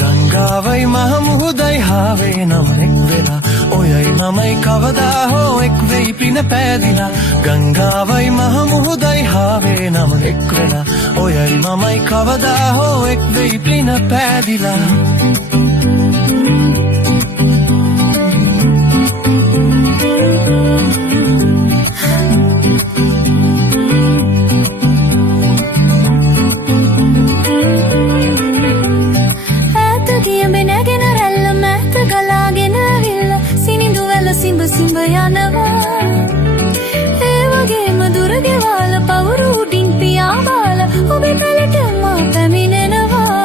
ගංගාවයි මහ මුහුදයි හාවේ නම් එක් වෙලා ඔයයි මමයි කවදා හෝ එක් වෙයි පින පෑදිලා ගංගාවයි මහ මුහුදයි හාවේ නම් එක් වෙලා ඔයයි මමයි කවදා හෝ එක් වෙයි පින පෑදිලා සිඹ යනවා ඒ වගේම දුර ගෙවාල පවුරු උඩින් පියාඹාල ඔබේ කලට මා පැමිණෙනවා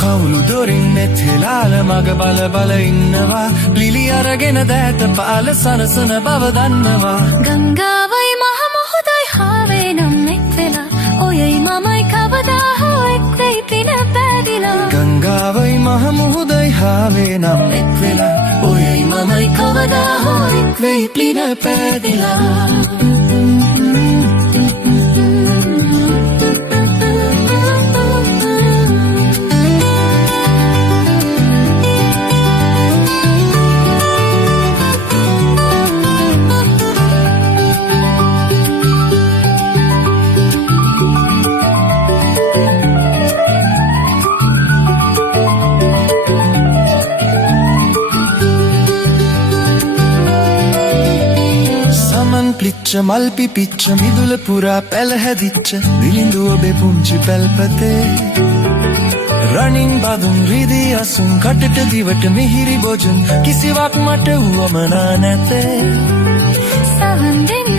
කවුළු දොරින් නැතිලාල මග බල බල ඉන්නවා ලිලි අරගෙන දෑත පාල සනසන බව දන්නවා ගංගාවයි මහ මුහුදයි හාවේ නම් එක් වෙලා ඔයයි මමයි කවදා හෝ එක් වෙයි පින පෑදිලා ගංගාවයි මහ මුහුදයි හාවේ නම් එක් වෙලා ඔයයි මමයි කවදා හෝ එක් වෙයි පින පෑදිලා පිච්ච මල් පිපිච්ච මිදුල පුරා පැලහැදිච්ච විලිඳු ඔබේ පුංචි පැල්පතේ රණින් බදුන් රිදී අසුන් කටට දිවට මිහිරි බොජුන් කිසිවක් මට වුවමනා නැතේ සවන් දෙන්න